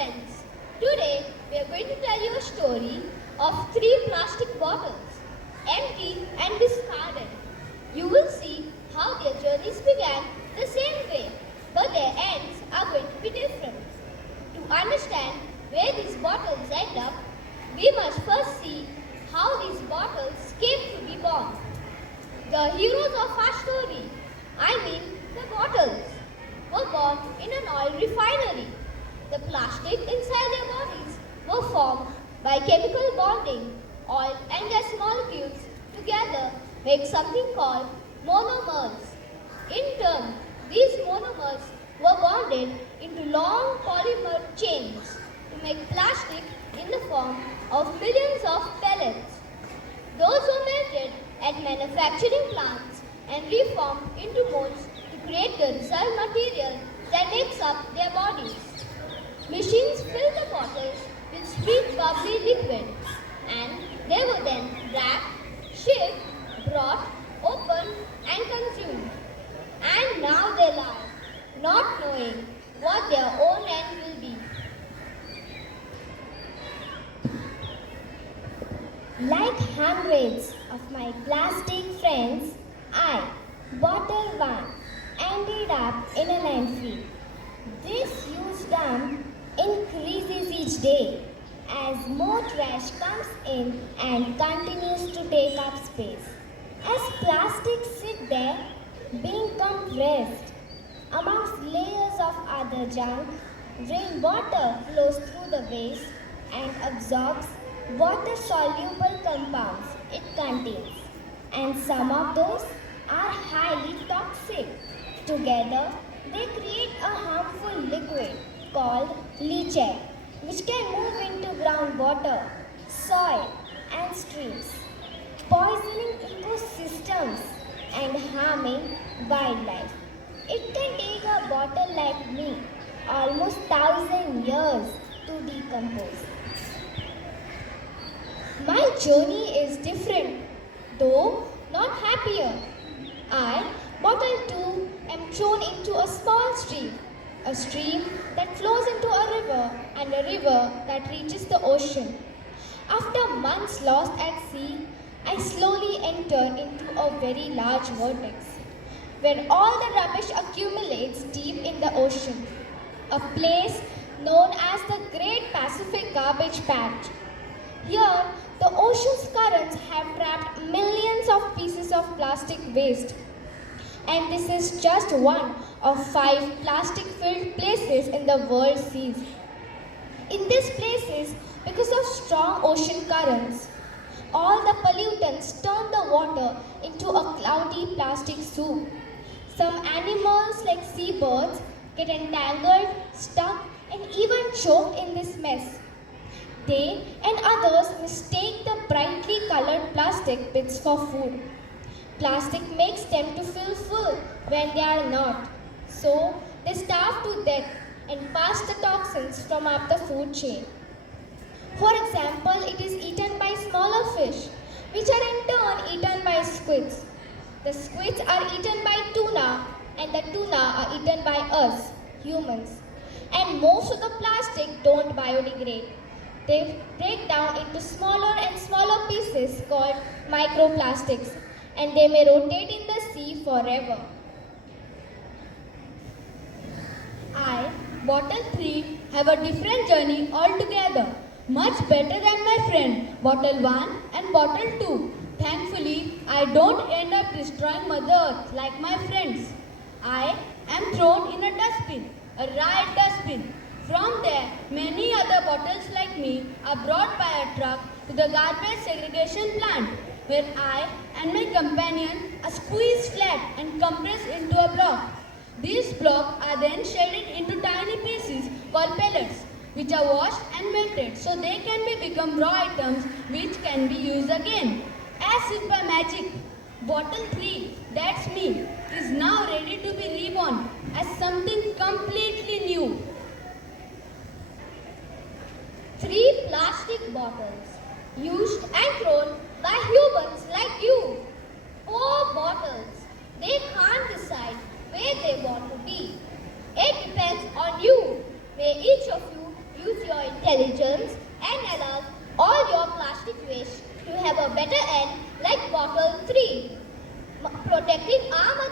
friends. Today we are going to tell you a story of three plastic bottles, empty and discarded. You will see how their journeys began the same way, but their ends are going to be different. To understand where these bottles end up, we must first see how these bottles came to be born. The heroes of our story, I mean the bottles, were born in an oil refinery. The plastic inside their bodies were formed by chemical bonding. Oil and gas molecules together make something called monomers. In turn, these monomers were bonded into long polymer chains to make plastic in the form of millions of pellets. Those were melted at manufacturing plants and reformed into molds to create the result material that makes up their bodies. Machines fill the bottles with sweet bubbly liquid and they were then wrapped, shipped, brought, opened and consumed. And now they lie, not knowing what their own end will be. Like hundreds of my plastic friends, I, bottle one, ended up in a landfill. This huge dump increases each day as more trash comes in and continues to take up space. As plastics sit there being compressed amongst layers of other junk, rainwater flows through the waste and absorbs water-soluble compounds it contains, and some of those are highly toxic. Together, they create a harmful liquid called leachate, which can move into groundwater, soil, and streams, poisoning ecosystems and harming wildlife. It can take a bottle like me almost 1,000 years to decompose. My journey is different, though not happier. I, bottle 2, am thrown into a small stream, a stream that flows into a river and a river that reaches the ocean. After months lost at sea, I slowly enter into a very large vortex, where all the rubbish accumulates deep in the ocean, a place known as the Great Pacific Garbage Patch. Here, the ocean's currents have trapped millions of pieces of plastic waste. And this is just one of 5 plastic-filled places in the world's seas. In these places, because of strong ocean currents, all the pollutants turn the water into a cloudy plastic soup. Some animals like seabirds get entangled, stuck, and even choked in this mess. They and others mistake the brightly colored plastic bits for food. Plastic makes them to feel full when they are not. So, they starve to death and pass the toxins from up the food chain. For example, it is eaten by smaller fish, which are in turn eaten by squids. The squids are eaten by tuna, and the tuna are eaten by us, humans. And most of the plastic don't biodegrade. They break down into smaller and smaller pieces called microplastics, and they may rotate in the sea forever. I, bottle 3, have a different journey altogether. Much better than my friend, bottle 1 and bottle 2. Thankfully, I don't end up destroying Mother Earth like my friends. I am thrown in a dustbin, a right dustbin. From there, many other bottles like me are brought by a truck to the garbage segregation plant, where I and my companion are squeezed flat and compressed into a block. These blocks are then shredded into tiny pieces called pellets, which are washed and melted so they can become raw items which can be used again. As if by magic, bottle 3, that's me, is now ready to be reborn as something completely new. 3 plastic bottles, used and thrown by humans like you. Poor bottles, they can't decide where they want to be. It depends on you, where each of you use have a better end like bottle 3, protecting our